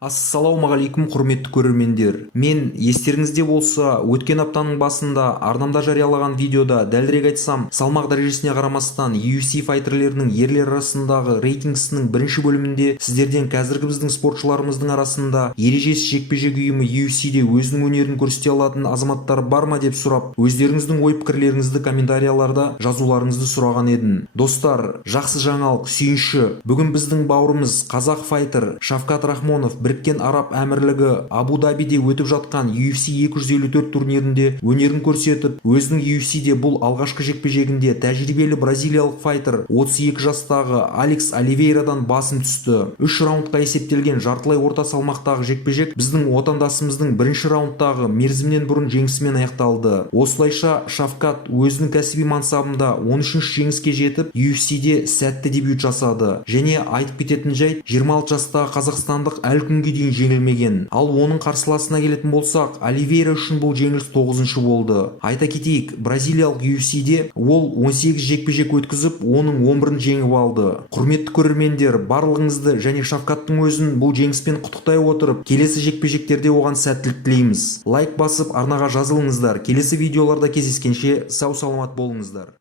Ассалаумағалейкум құрметті көрермендер. Мен естеріңізде болса, өткен аптаның басында арнамда жариялаған видеода дәлірек айтсам, салмақ дәрежесіне қарамастан UFC файтерлерінің ерлер арасындағы рейтингісінің бірінші бөлімінде сіздерден қазіргі біздің спортшыларымыздың арасында ережесіз жекпе-жек ұйымы UFC-де өзінің өнерін көрсете алатын азаматтар бар ма деп сұрап, өздеріңіздің ой-пікірлеріңізді комментарияларда жазуларыңызды сұраған едім. Достар, жақсы жаңалық, сүйінші. Бүгін біздің бауырымыз қазақ файтер Шавкат Рахмонов Біріккен Араб Әмірлігі Абу-Дабиде өтіп жатқан UFC 254 турнирінде өнерін көрсетіп, өзінің UFC-де бұл алғашқы жекпе-жегінде тәжірибелі бразилиялық файтер 32 жастағы Алекс Оливейрадан басым түсті. 3 раундқа есептелген жартылай орта салмақтағы жекпе-жек біздің отандасымыздың бірінші раундтағы мерзімнен бұрын жеңісімен аяқталды. Осылайша Шавкат өзінің кәсіби мансабында 13-ші жеңіске жетіп, UFC-де сәтті дебют жасады. Және айтып кететін жайт, 26 жастағы қазақстандық әлі күнге дейін жеңілмеген. Ал оның қарсыласына келетін болсақ, Оливейра үшін бұл жеңіліс 9-шы болды. Айта кетейік, бразилиялық UFC-де ол 18 жекпе-жек өткізіп, оның 11-ін жеңіп алды. Құрметті көрермендер, барлығыңызды және Шавкаттың өзін бұл жеңіспен құттықтай отырып, келесі жекпе-жектерде оған сәттілік тілейміз. Лайк басып, арнаға жазылыңыздар. Келесі видеоларда кездескенше сау саламат болыңыздар.